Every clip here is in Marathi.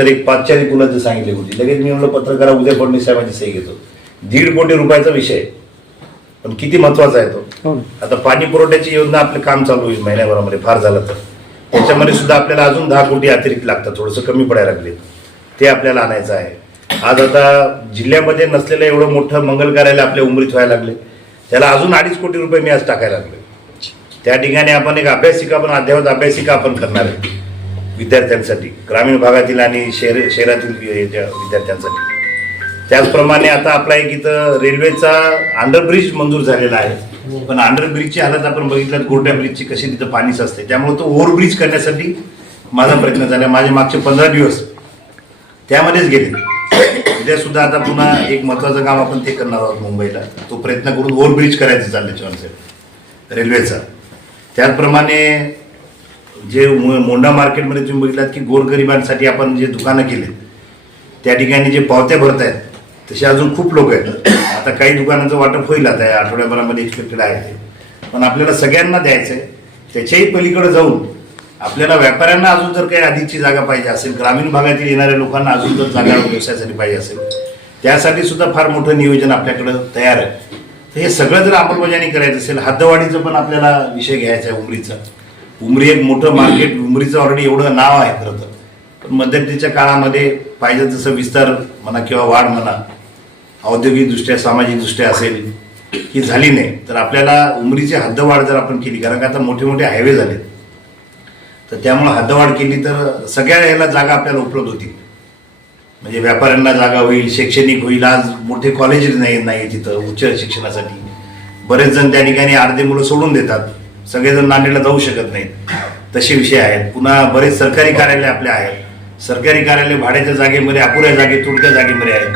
तर एक 5-4 पुलाचं सांगितले होती, लगेच मी म्हणलं पत्रकारा उद्या फडणवीस साहेबांची सही घेतो. 1.5 कोटी रुपयाचा विषय, पण किती महत्वाचा आहे तो. आता पाणी पुरवठ्याची योजना आपलं काम चालू होईल महिन्याभरामध्ये, फार झालं तर त्याच्यामध्ये सुद्धा आपल्याला अजून 10 कोटी अतिरिक्त लागतात, थोडंसं कमी पडायला लागले, ते आपल्याला आणायचं आहे. आज आता जिल्ह्यामध्ये नसलेलं एवढं मोठं मंगल कार्यालय आपल्या उमरीत व्हायला लागले, त्याला अजून 2.5 कोटी रुपये मी आज टाकायला लागले. त्या ठिकाणी आपण एक अभ्यासिका, पण अद्ययावत अभ्यासिका आपण करणार आहे विद्यार्थ्यांसाठी, ग्रामीण भागातील आणि शहरातील विद्यार्थ्यांसाठी. त्याचप्रमाणे आता आपला एक इथं रेल्वेचा अंडरब्रिज मंजूर झालेला आहे, पण अंडरब्रिजची हालत आपण बघितलं, गोरट्या ब्रिजची कशी तिथं पाणी असते, त्यामुळे तो ओव्हरब्रिज करण्यासाठी माझा प्रयत्न झाला. माझे मागचे 15 दिवस त्यामध्येच गेले. उद्या सुद्धा आता पुन्हा एक महत्वाचं काम आपण ते करणार आहोत मुंबईला, तो प्रयत्न करून ओव्हरब्रिज करायचं चाललंय चव्हाणसाहेब रेल्वेचा. त्याचप्रमाणे जे मोंढा मार्केटमध्ये तुम्ही बघितलात की गोरगरिबांसाठी आपण जे दुकानं केले, त्या ठिकाणी जे पावत्या भरत आहेत तसे अजून खूप लोक आहेत. आता काही दुकानांचं वाटप होईल आता या आठवड्याभरामध्ये, एक्सपेक्टेड आहे ते, पण आपल्याला सगळ्यांना द्यायचं आहे. त्याच्याही पलीकडे जाऊन आपल्याला व्यापाऱ्यांना अजून जर काही अधिकची जागा पाहिजे असेल, ग्रामीण भागातील येणाऱ्या लोकांना अजून जर जागा व्यवसायासाठी पाहिजे असेल, त्यासाठी सुद्धा फार मोठं नियोजन आपल्याकडं तयार आहे. तर हे सगळं जर अंमलबजावणी करायचं असेल, हद्दवाढीचं पण आपल्याला विषय घ्यायचा आहे. उमरीचा, उमरी एक मोठं मार्केट, उमरीचं ऑलरेडी एवढं नाव आहे खरं तर, पण मध्यंतरीच्या काळामध्ये पाहिजे तसं विस्तार म्हणा किंवा वाढ म्हणा, औद्योगिकदृष्ट्या सामाजिकदृष्ट्या असेल, ही झाली नाही. तर आपल्याला उमरीची हद्दवाढ जर आपण केली, कारण का आता मोठे मोठे हायवे झाले, तर त्यामुळे हद्दवाढ केली तर सगळ्या याला जागा आपल्याला उपलब्ध होतील. म्हणजे व्यापाऱ्यांना जागा होईल, शैक्षणिक होईल. आज मोठे कॉलेजेस नाही तिथं उच्च शिक्षणासाठी, बरेच जण त्या ठिकाणी अर्धे मुलं सोडून देतात, सगळेजण नांदेडला जाऊ शकत नाहीत, तसे विषय आहेत. पुन्हा बरेच सरकारी कार्यालय आपले आहेत, सरकारी कार्यालय भाड्याच्या जागेमध्ये, अपुऱ्या जागेत, तुटक्या जागेमध्ये आहेत.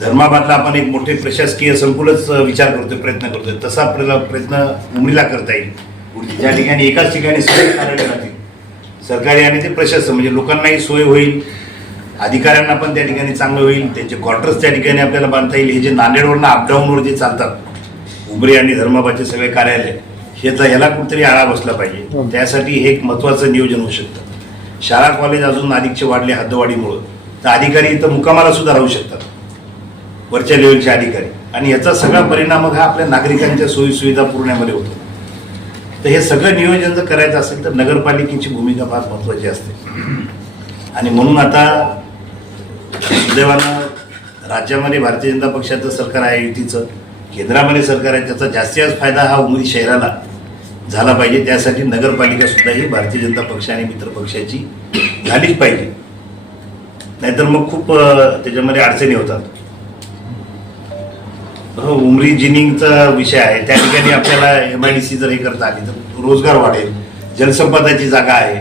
धर्माबादला आपण एक मोठे प्रशासकीय संकुलच विचार करतोय, प्रयत्न करतोय, तसा आपल्याला प्रयत्न उमरीला करता येईल. ज्या ठिकाणी एकाच ठिकाणी सगळे कार्यालय राहतील, सरकारी आणि ते प्रशासन, म्हणजे लोकांनाही सोय होईल, अधिकाऱ्यांना पण त्या ठिकाणी चांगलं होईल, त्यांचे क्वार्टर्स त्या ठिकाणी आपल्याला बांधता येईल. हे जे नांदेडवरनं अपडाऊनवर जे चालतात उमरी आणि धर्माबादचे सगळे कार्यालय, ह्याला कुठेतरी आळा बसला पाहिजे. त्यासाठी हे एक महत्वाचं नियोजन होऊ शकतं. शाळा कॉलेज अजून अधिकचे वाढले हद्दवाढीमुळं, तर अधिकारी इथं मुक्कामाला सुद्धा राहू शकतात, वरच्या लेवलचे अधिकारी, आणि याचा सगळा परिणाम हा आपल्या नागरिकांच्या सोयीसुविधा पुरवण्यामध्ये होतो. तर हे सगळं नियोजन जर करायचं असेल तर नगरपालिकेची भूमिका फार महत्वाची असते. आणि म्हणून आता सुदैवानं राज्यामध्ये भारतीय जनता पक्षाचं सरकार आहे, युतीचं, केंद्रामध्ये सरकार आहे, त्याचा जास्तीत जास्त फायदा हा उमरी शहराला झाला पाहिजे. त्यासाठी नगरपालिका सुद्धा ही भारतीय जनता पक्ष आणि मित्र पक्षाची झालीच पाहिजे, नाहीतर मग खूप त्याच्यामध्ये अडचणी होतात. उमरी जिनिंगचा विषय आहे, त्या ठिकाणी आपल्याला MIDC जर हे करता आली तर रोजगार वाढेल, जलसंपदाची जागा आहे,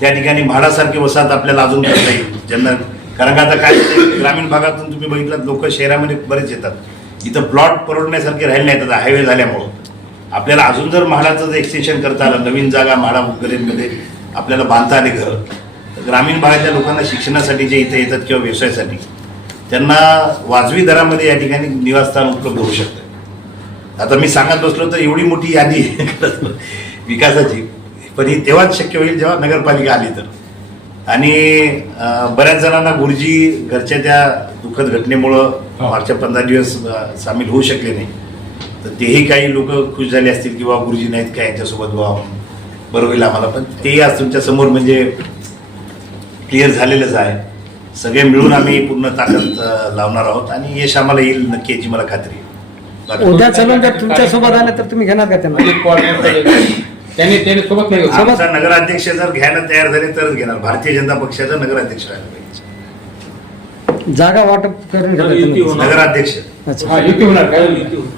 त्या ठिकाणी म्हाडासारखी वसाहत आपल्याला अजून करता येईल ज्यांना. कारण का आता काय ग्रामीण भागातून तुम्ही बघितलं, लोक शहरामध्ये बरेच येतात, इथं प्लॉट परवडण्यासारखे राहिले नाहीत आता हायवे झाल्यामुळं. आपल्याला अजून जर म्हाडाचं एक्सटेन्शन करता आलं, नवीन जागा म्हाडा मुक्करेमध्ये आपल्याला बांधता आले घरं, तर ग्रामीण भागातल्या लोकांना शिक्षणासाठी जे इथे येतात किंवा व्यवसायासाठी, त्यांना वाजवी दरामध्ये या ठिकाणी निवासस्थान उपलब्ध होऊ शकतं. आता मी सांगत बसलो तर एवढी मोठी यादी विकासाची, पण ही तेव्हाच शक्य होईल जेव्हा नगरपालिका आली तर. आणि बऱ्याच जणांना गुरुजी घरच्या त्या दुःखद घटनेमुळं मागच्या 15 दिवस सामील होऊ शकले नाही, तर तेही काही लोक खुश झाले असतील की बाबा गुरुजी नाहीत काय, यांच्यासोबत बरं होईल आम्हाला. पण तेही आज तुमच्या समोर म्हणजे क्लिअर झालेलंच आहे. सगळे मिळून आम्ही पूर्ण ताकद लावणार आहोत आणि यश आम्हाला येईल नक्की, याची मला खात्री आहे. उद्या चलून जर तुमच्या सोबत आले तर तुम्ही घेणार का त्यांना? आमचा नगराध्यक्ष जर घ्यायला तयार झाले तरच घेणार. भारतीय जनता पक्षाचा नगराध्यक्ष व्हायला पाहिजे. जागा वाटप करून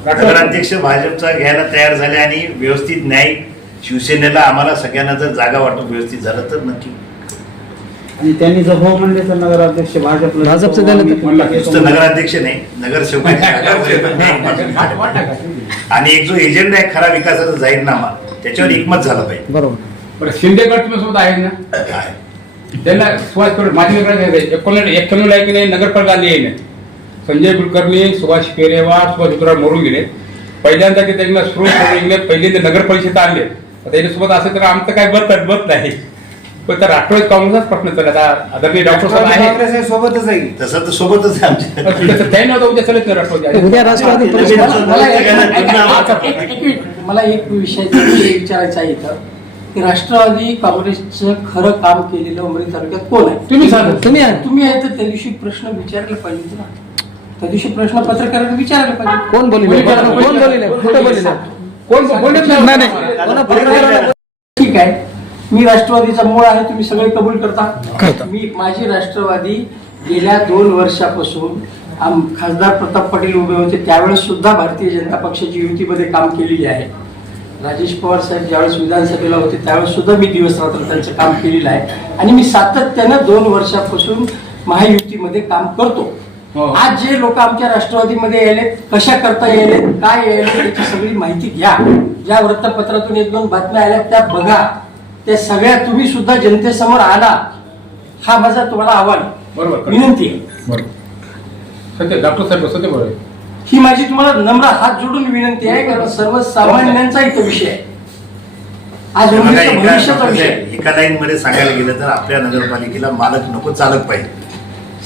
नगराध्यक्ष भाजपचा घ्यायला तयार झाले आणि व्यवस्थित न्याय शिवसेनेला आम्हाला सगळ्यांना जर जागा वाटप व्यवस्थित झालं तर नक्की. आणि त्यांनी जर हो म्हणले तर नगराध्यक्ष भाजपचं नुसतं नगराध्यक्ष नाही, नगरसेवक आणि एक जो एजेंडा आहे खरा विकासाचा जाहीरनामा, त्याच्यावर एकमत झालं पाहिजे. बरोबर. शिंदे गट सोबत आहेत ना, त्यांना सुभाष माझी नगर आहे की नाही, नगरपालिका नाही. संजय कुलकर्णी, सुभाष पेरेवार, सुभाष उतराव मरून गेले. पहिल्यांदा की त्यांना स्रोत गेले, पहिल्यांदा नगर परिषद आणले. त्याच्यासोबत असं तर आमचं काय बत नाही. पण त्या राष्ट्रवादी काँग्रेसचाच प्रश्न चालला आता आदरणीय डॉक्टर साहेब आहे काँग्रेस आहे, सोबतच आहे. तसं तर सोबतच आहे आमच्या. तसं काही नव्हतं उद्या चालत नाही राष्ट्रवादी उद्या राष्ट्रवादी परिषद मला एक विषय विचारायचा आहे इथं की राष्ट्रवादी काँग्रेसचं खरं काम केलेलं उमरी तालुक्यात कोण आहे? तुम्ही सांगा. तुम्ही आहे तर त्या दिवशी प्रश्न विचारले पाहिजे होते ना. त्या दिवशी प्रश्न पत्रकारांनी विचारले पाहिजे. कोण बोलले कोण बोलले कुठं बोलले कोण बोलत नाही. कोणा पत्रकाराला ठीक आहे, मी राष्ट्रवादीचा मूळ आहे, तुम्ही सगळे कबूल करता. मी माझी राष्ट्रवादी गेल्या 2 वर्षापासून खासदार प्रताप पाटील उभे होते त्यावेळेस सुद्धा भारतीय जनता पक्षाची युतीमध्ये काम केलेली आहे. राजेश पवार साहेब ज्यावेळेस विधानसभेला होते त्यावेळेस सुद्धा मी दिवस रात्र त्यांचं काम केलेलं आहे आणि मी सातत्यानं 2 वर्षापासून महायुतीमध्ये काम करतो. आज जे लोक आमच्या राष्ट्रवादीमध्ये यायले, कशा करता यायले, काय यायले, त्याची सगळी माहिती घ्या. ज्या वृत्तपत्रातून 1-2 बातम्या आल्या त्या बघा. त्या सगळ्या तुम्ही सुद्धा जनतेसमोर आला, हा माझा तुम्हाला आव्हान बरोबर. विनंती आहे. बरोबर. सत्य डॉक्टर साहेब सत्य बरोबर. ही माझी तुम्हाला नम्र हात जोडून विनंती आहे, कारण सर्वसामान्यांचा इथं विषय आहे. आज बघा, उमेदचा भविष्याचा विषय आहे. एका लाईन मध्ये सांगायला गेलं तर आपल्या नगरपालिकेला मालक नको चालक पाहिजे.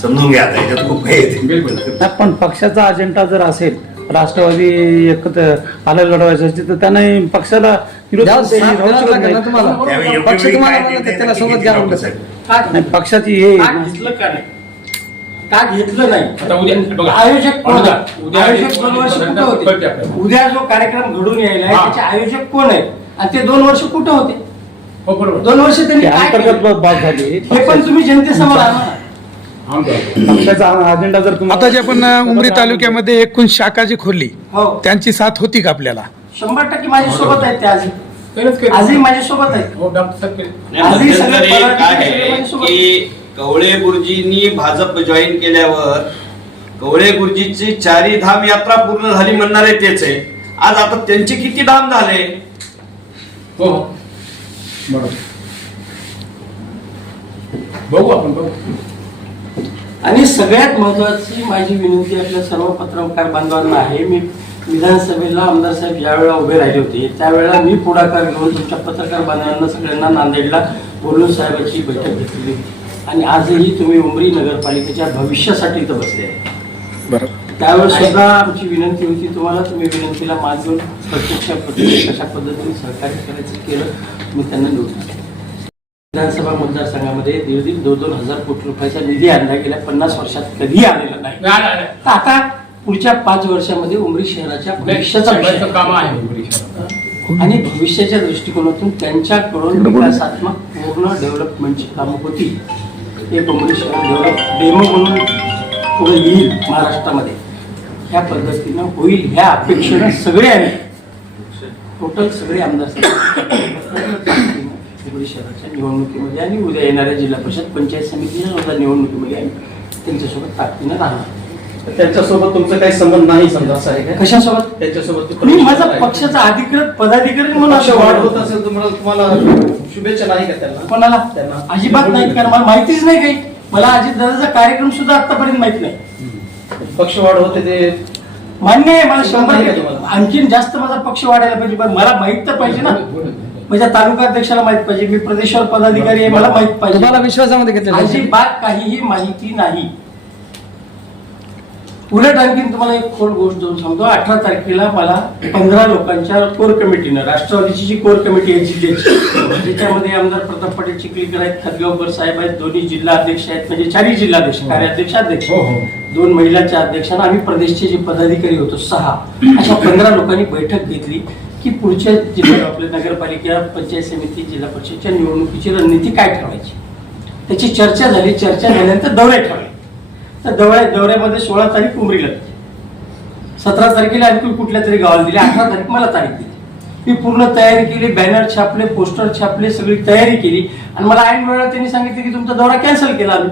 समजून घ्या आता, याच्यात खूप काही येते. बिलकुल. पण पक्षाचा अजेंडा जर असेल, राष्ट्रवादी एकत्र आलं लढवायचं असेल तर त्यांना पक्षाला विरोध द्यावं, करता येईल. साथ द्यावं लागेल ना तुम्हाला. त्यावेळी योग्य पक्ष वेळी तुम्हाला काय म्हणलं निर्णय तर त्याला नक्की सोबत घेतील घ्या डॉक्टर म्हणलं. साहेब. का नाही, पक्षाची हे का घेतलं का नाही? का घेतलं नाही? आता उद्या बघा. आयोजक कोण उद्या- आहे? उद्या आयोजक 2 वर्ष कुठे कळते होते? आपल्याला. उद्या जो कार्यक्रम घडून यायला आहे हा. त्याचे आयोजक कोण आहेत आणि ते 2 वर्ष कुठे होते? हो बरोबर. 2 वर्ष त्यांनी ते काय अंतर्गत केलं? बाब झाली. हे पण तुम्ही जनतेसमोर आणा ना. पक्षाचा अजेंडा जर तुम्हाला आता जे आपण उमरी तालुक्यामध्ये एकूण शाखा जी खोलली हो, त्यांची साथ होती का आपल्याला? 100% माझ्यासोबत आहेत ते आजही. खरंच केलं. आजही माझ्यासोबत आहेत. हो डॉक्टर साहेब केलं. आजही सगळे मध्यंतरी काय पदाधिकारी आहे माझ्यासोबत. की कवळे गुरुजींनी भाजप जॉईन केल्यावर कवळे गुरुजीची 4 धाम यात्रा पूर्ण झाली म्हणणारे तेच आहे. आज आता त्यांचे किती धाम झाले? हो हो बरोबर. बघू आपण बघू. आणि सगळ्यात महत्वाची माझी विनंती आपल्या सर्व पत्रकार बांधवांना आहे. मी विधानसभेला आमदार साहेब ज्या वेळेला उभे राहिले होते त्यावेळेला मी पुढाकार घेऊन तुमच्या पत्रकार बांधवांना सगळ्यांना नांदेडला बोलून साहेबांची बैठक घेतली आणि आजही तुम्ही उमरी नगरपालिकेच्या भविष्यासाठी इथं बसले आहे. बरोबर. त्यावेळेस सुद्धा आमची विनंती होती तुम्हाला, तुम्ही विनंतीला मान देऊन प्रत्यक्ष कशा पद्धतीने सहकार्य करायचं केलं. मी त्यांना निवडून विधानसभा मतदारसंघामध्ये 1,500-2,000 हजार कोटी रुपयाचा निधी आणला गेल्या 50 वर्षात कधी आलेला नाही. नाही, नाही, नाही. तर आता पुढच्या 5 वर्षामध्ये उमरी शहराच्या भविष्याचा विषय साहेबांचं आहे. काम आहे उमरी शहरात. आणि भविष्याच्या दृष्टिकोनातून त्यांच्याकडून विकासात्मक पूर्ण डेव्हलपमेंटची कामं होती. एक उमरी शहर डेव्हलप डेमो म्हणून पुढे येईल महाराष्ट्रामध्ये, ह्या पद्धतीनं होईल ह्या अपेक्षेनं सगळे आहे, टोटल सगळे आमदार उमरी शहराच्या निवडणुकीमध्ये आणि उद्या येणाऱ्या जिल्हा परिषद पंचायत समितीच्या सुद्धा निवडणुकीमध्ये आम्ही त्यांच्यासोबत ताकदीनं राहणार. त्यांच्यासोबत तुमचा काही संबंध नाही समजा असं आहे का? कशासोबत? त्यांच्यासोबत मी माझा पक्षाचा अधिकृत पदाधिकारी म्हणून पक्ष असं वाढ होत असेल तुम्हाला शुभेच्छा नाही का त्यांना? कोणाला? त्यांना. अजिबात नाही, कारण मला माहितीच नाही काही. मला अजित दादाचा कार्यक्रम सुद्धा आतापर्यंत माहित नाही. पक्ष वाढ होते ते मान्य आहे मला, नाही का 100% तुम्हाला? आणखीन जास्त माझा पक्ष वाढायला पाहिजे, पण मला माहित तर पाहिजे ना. माझ्या तालुका अध्यक्षाला माहित पाहिजे, मी प्रदेशावर पदाधिकारी आहे, मला माहित तुम्हाला पाहिजे. विश्वासामध्ये घेतलं अजिबात काहीही माहिती नाही. उलट आणखीन तुम्हाला एक खोल गोष्ट देऊन सांगतो. 18 तारखेला मला 15 लोकांच्या कोर कमिटीनं, राष्ट्रवादीची जी कोर कमिटी आहे जिल्ह्याची, ज्याच्यामध्ये आमदार प्रताप पाटील चिखलीकर आहेत, खतगावकर साहेब आहेत, दोन्ही जिल्हा अध्यक्ष आहेत, म्हणजे 4 जिल्हाध्यक्ष, कार्याध्यक्ष, अध्यक्ष, हो, हो. 2 महिलाच्या अध्यक्षांना, आम्ही प्रदेशचे जे पदाधिकारी होतो 6, अशा 15 लोकांनी बैठक घेतली की पुढच्या जिल्हा आपल्या नगरपालिका, पंचायत समिती, जिल्हा परिषदच्या निवडणुकीची रणनीती काय ठेवायची, त्याची चर्चा झाली. चर्चा झाल्यानंतर दौरे ठरले. तर दौऱ्यामध्ये 16 तारीख उमरीला, 17 तारखेला आणखी कुठल्या तरी गावाला दिली, 18 तारीख मला तारीख दिली. मी पूर्ण तयारी केली, बॅनर छापले, पोस्टर छापले, सगळी तयारी केली आणि मला ऐन वेळेला त्यांनी सांगितलं की तुमचा दौरा कॅन्सल केला आम्ही.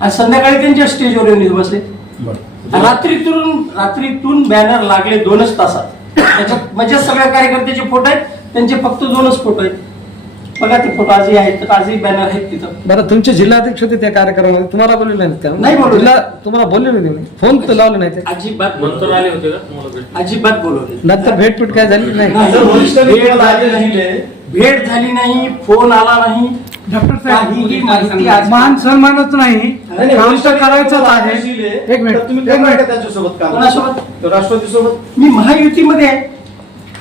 आणि संध्याकाळी त्यांच्या स्टेजवर येऊन बसले. रात्रीतून बॅनर लागले 2च तासात. त्याच्यात माझ्या सगळ्या कार्यकर्त्याचे फोटो आहेत, त्यांचे फक्त 2च फोटो आहेत. बघा ते फोटो आजही आहेत, तर आजही बॅनर आहेत तिथं. बरं, तुमचे जिल्हाध्यक्ष होते त्या कार्यक्रमामध्ये, तुम्हाला बोलले नाहीत का? नाही बोलवले. तुम्हाला बोलले नाही, फोन तर लावले नाही ते. अजिबात बोलवले. अजिबात बोलवले. नंतर भेटपीट काय झाली नाही? नाही. भेट झाली नाही, फोन आला नाही, डॉक्टर काहीही माहिती साहेब आज- मान सन्मानच नाही काम तर करायचंच आहे एक मिनिट तुम्ही एक करणार का मिनिट त्यांच्यासोबत काम कोणासोबत? राष्ट्रवादीसोबत मी महायुतीमध्ये आहे.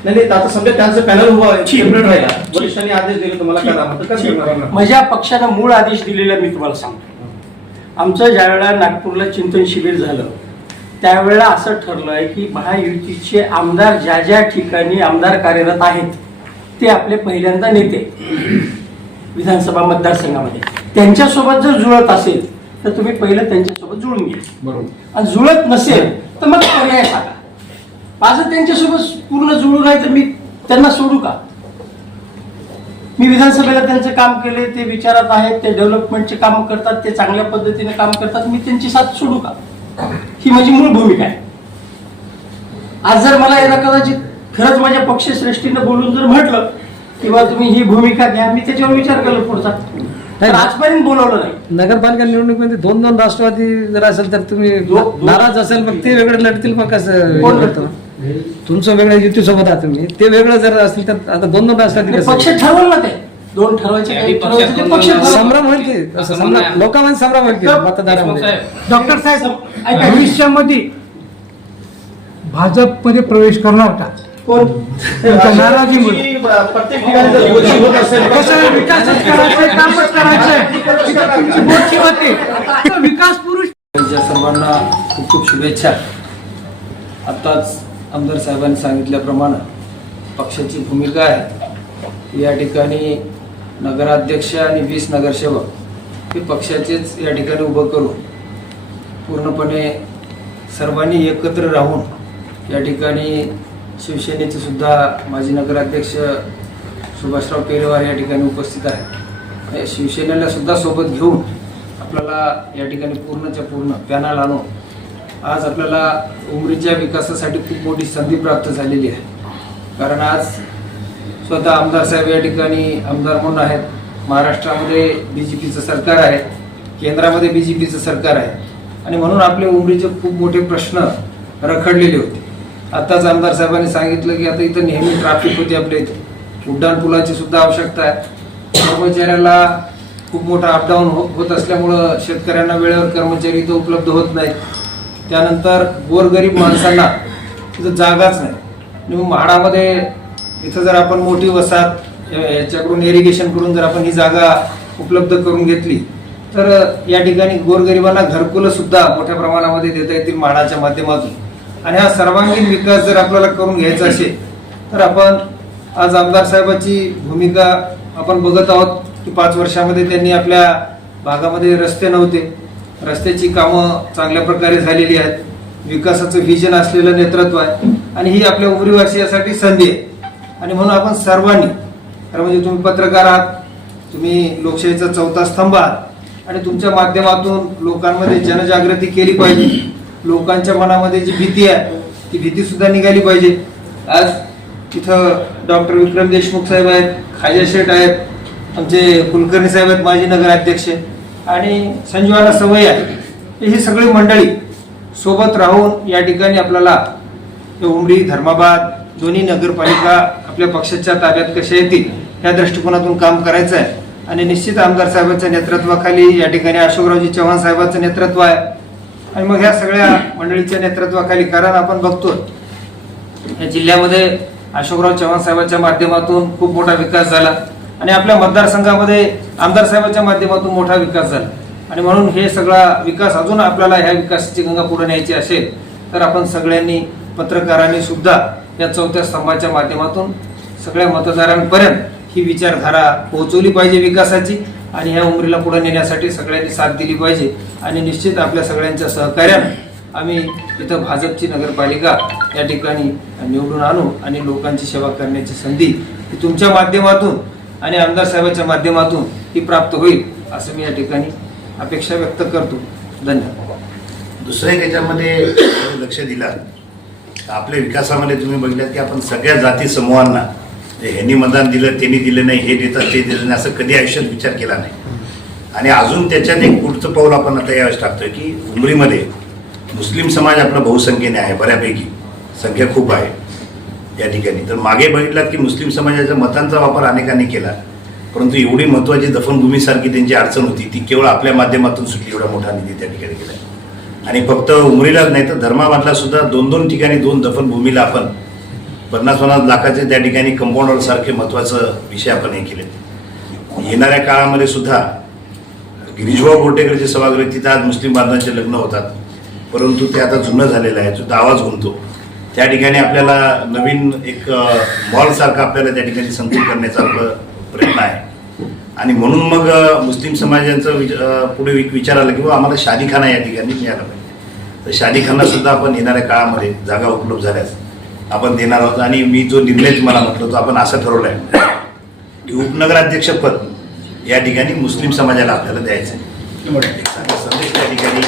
नाही आता समजा त्यांचं पॅनल उभं आहे, ठीक. सेपरेट राहिला वरिष्ठांनी आदेश दिले तुम्हाला करा म्हणून तर कसं करणार? माझ्या पक्षानं मूळ आदेश दिलेला मी तुम्हाला सांगतो. आमचं ज्यावेळेला नागपूरला चिंतन शिबिर झालं त्यावेळेला असं ठरलं आहे की महायुतीचे आमदार ज्या ज्या ठिकाणी आमदार कार्यरत आहेत ते आपले पहिल्यांदा नेते विधानसभा मतदारसंघामध्ये त्यांच्यासोबत जर जुळत असेल तर तुम्ही पहिलं त्यांच्यासोबत जुळून घ्या. बरोबर. आणि जुळत नसेल तर मग पर्याय सांगा. माझं त्यांच्यासोबत पूर्ण जुळून आहे तर मी त्यांना सोडू का? मी विधानसभेला त्यांचं काम केले, ते विचारात आहेत, ते डेव्हलपमेंटचे काम करतात, ते चांगल्या पद्धतीने काम करतात, मी त्यांची साथ सोडू का? ही माझी मूळ भूमिका आहे. आज जर मला याला कदाचित खरंच माझ्या पक्षश्रेष्ठीनं बोलून जर म्हटलं किंवा तुम्ही ही भूमिका घ्या, मी त्याच्यावर विचार केला पुढचा. तर आजपर्यंत बोलवलं नाही. नगरपालिका निवडणुकीमध्ये 2-2 राष्ट्रवादी जर असेल तर तुम्ही नाराज असेल, मग ते वेगळे लढतील, मग कसं कोण लढतं? तुमचं वेगळं युतीसोबत आहात तुम्ही, ते वेगळं जर असेल तर आता 2-2 राष्ट्रवादी आणि कसं? पक्ष ठरवलं ना ते. दोन ठरवायचे काही ठरवायचे ते पक्ष ठरवलं. संभ्रम होईल की असं संभ्रम, लोकांमध्ये संभ्रम होईल की मतदारामध्ये? डॉक्टर साहेब ऐका. भविष्यामध्ये भाजपमध्ये प्रवेश करणार का? कोण? तुमच्या नाराजीमुळे प्रत्येक ठिकाणी जर गोष्टी होत असेल कसं आहे, विकासच करायचंय, कामच करायचंय. तुमची मोठी होती आता विकास पुरुष. त्यांच्या सर्वांना खूप खूप शुभेच्छा. आत्ताच आमदार साहेबांनी सांगितल्याप्रमाणे पक्षाची भूमिका आहे. या ठिकाणी नगराध्यक्ष आणि 20 नगरसेवक हे पक्षाचेच या ठिकाणी उभं करून पूर्णपणे सर्वांनी एकत्र राहून या ठिकाणी शिवसेनेचे सुद्धा माजी नगराध्यक्ष सुभाषराव पेरेवार या ठिकाणी उपस्थित आहे. शिवसेनेला सुद्धा सोबत घेऊन आपल्याला या ठिकाणी पूर्णच्या पूर्ण पॅनल आणून आज आपल्याला उमरीच्या विकासासाठी खूप मोठी संधी प्राप्त झालेली आहे. कारण आज स्वतः आमदार साहेब या ठिकाणी आमदार म्हणून आहेत. महाराष्ट्रामध्ये BJPचं सरकार आहे, केंद्रामध्ये BJPचं सरकार आहे आणि म्हणून आपले उमरीचे खूप मोठे प्रश्न रखडलेले होते. आताच आमदार साहेबांनी सांगितलं की आता इथं नेहमी ट्रॅफिक होती आपल्या इथे, उड्डाण पुलाची सुद्धा आवश्यकता आहे. कर्मचाऱ्याला खूप मोठा अपडाऊन होत असल्यामुळं शेतकऱ्यांना वेळेवर कर्मचारी इथं उपलब्ध होत नाहीत. त्यानंतर गोरगरीब माणसांना तिथं जागाच नाही. आणि मग म्हाडामध्ये इथं जर आपण मोठी वसाहत याच्याकडून इरिगेशन करून जर आपण ही जागा उपलब्ध करून घेतली तर या ठिकाणी गोरगरिबांना घरकुलं सुद्धा मोठ्या प्रमाणामध्ये देता येतील म्हाडाच्या माध्यमातून. आणि हा सर्वांगीण विकास जर आपल्याला करून घ्यायचा असेल तर आपण आज आमदार साहेबांची भूमिका आपण बघत आहोत की 5 वर्षामध्ये त्यांनी आपल्या भागामध्ये रस्ते नव्हते, रस्त्याची कामं चांगल्या प्रकारे झालेली आहेत. विकासाचं व्हिजन असलेलं नेतृत्व आहे आणि ही आपल्या उमरीवासियासाठी संधी आहे. आणि म्हणून आपण सर्वांनी, खरं म्हणजे तुम्ही पत्रकार आहात, तुम्ही लोकशाहीचा 4था स्तंभ आहात आणि तुमच्या माध्यमातून लोकांमध्ये जनजागृती केली पाहिजे. लोकांच्या मनामध्ये जी भीती आहे ती भीती सुद्धा निघाली पाहिजे. आज तिथं डॉक्टर विक्रम देशमुख साहेब आहेत, खाजा शेठ आहेत, आमचे कुलकर्णी साहेब आहेत माजी नगराध्यक्ष, आणि संजीवाना सवय आहे. ही सगळी मंडळी सोबत राहून या ठिकाणी आपल्याला उमरी धर्माबाद दोन्ही नगरपालिका आपल्या पक्षाच्या ताब्यात कशा येतील या दृष्टिकोनातून काम करायचं आहे. आणि निश्चित आमदार साहेबांच्या नेतृत्वाखाली या ठिकाणी अशोकरावजी चव्हाण साहेबांचं नेतृत्व आहे. आणि मग ह्या सगळ्या मंडळीच्या नेतृत्वाखाली, कारण आपण बघतो या जिल्ह्यामध्ये अशोकराव चव्हाण साहेबांच्या माध्यमातून खूप मोठा विकास झाला आणि आपल्या मतदारसंघामध्ये आमदार साहेबांच्या माध्यमातून मोठा विकास झाला. आणि म्हणून हे सगळा विकास अजून आपल्याला ह्या विकासाची गंगा पुढे न्यायची असेल तर आपण सगळ्यांनी, पत्रकारांनी सुद्धा या 4थ्या स्तंभाच्या माध्यमातून सगळ्या मतदारांपर्यंत ही विचारधारा पोहोचवली पाहिजे विकासाची. आणि ह्या उमरीला पुढे नेण्यासाठी सगळ्यांनी साथ दिली पाहिजे. आणि निश्चित आपल्या सगळ्यांच्या सहकार्यानं आम्ही इथं भाजपची नगरपालिका या ठिकाणी निवडून आणू आणि लोकांची सेवा करण्याची संधी ही तुमच्या माध्यमातून आणि आमदार साहेबांच्या माध्यमातून ही प्राप्त होईल असं मी या ठिकाणी अपेक्षा व्यक्त करतो. धन्यवाद. दुसऱ्या त्याच्यामध्ये लक्ष दिलं, आपल्या विकासामध्ये तुम्ही बघितलं की आपण सगळ्या जाती समूहांना ह्यांनी मतदान दिलं, त्यांनी दिलं नाही, हे देतात ते दिलं नाही, असं कधी आयुष्यात विचार केला नाही. आणि अजून त्याच्यात एक पुढचं पाऊल आपण आता यावेळेस टाकतोय की उमरीमध्ये मुस्लिम समाज आपला बहुसंख्येने आहे, बऱ्यापैकी संख्या खूप आहे या ठिकाणी. तर मागे बघितलात की मुस्लिम समाजाच्या मतांचा वापर अनेकांनी केला परंतु एवढी महत्त्वाची दफनभूमीसारखी त्यांची अडचण होती, ती केवळ आपल्या माध्यमातून सुटली. एवढा मोठा निधी त्या ठिकाणी गेला आणि फक्त उमरीलाच नाही तर धर्माबादला सुद्धा 2-2 ठिकाणी 2 दफनभूमीला आपण 50-50 लाखाचे त्या ठिकाणी कंपाऊंड सारखे महत्त्वाचं विषय आपण हे केले. येणाऱ्या काळामध्ये सुद्धा गिरीशभाऊ बोर्टेकरचे सभागृह तिथं आज मुस्लिम बांधवांचे लग्न होतात, परंतु ते आता जुनं झालेलं आहे, सुद्धा आवाज घुमतो. त्या ठिकाणी आपल्याला नवीन एक मॉलसारखं आपल्याला त्या ठिकाणी संकुल करण्याचा आपला प्रयत्न आहे. आणि म्हणून मग मुस्लिम समाजाचं पुढे एक विचार आला की बाबा आम्हाला शादीखाना या ठिकाणी मिळाला पाहिजे. तर शादीखाना सुद्धा आपण येणाऱ्या काळामध्ये जागा उपलब्ध झाल्यास आपण देणार आहोत. आणि मी जो निर्णय तुम्हाला म्हटलं तो आपण असं ठरवलं आहे की उपनगराध्यक्षपद या ठिकाणी मुस्लिम समाजाला आपल्याला द्यायचं आहे. एक चांगला संदेश त्या ठिकाणी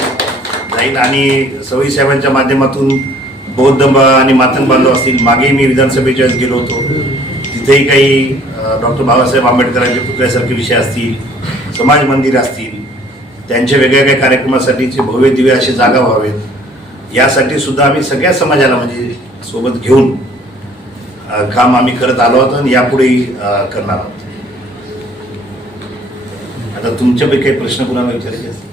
जाईल. आणि सवई साहेबांच्या माध्यमातून बौद्ध आणि मातंग बांधव असतील, मागेही मी विधानसभेच्या वेळेस गेलो होतो, तिथेही काही डॉक्टर बाबासाहेब आंबेडकरांचे पुतळ्यासारखे विषय असतील, समाज मंदिर असतील, त्यांच्या वेगवेगळ्या कार्यक्रमासाठीचे भव्य दिव्य असे जागा व्हावेत, यासाठी सुद्धा आम्ही सगळ्या समाजाला म्हणजे सोबत घेऊन काम आम्ही करत आलो आहोत आणि यापुढेही करणार आहोत. आता तुमच्यापैकी काही प्रश्न कुणाला विचारायचे असतील?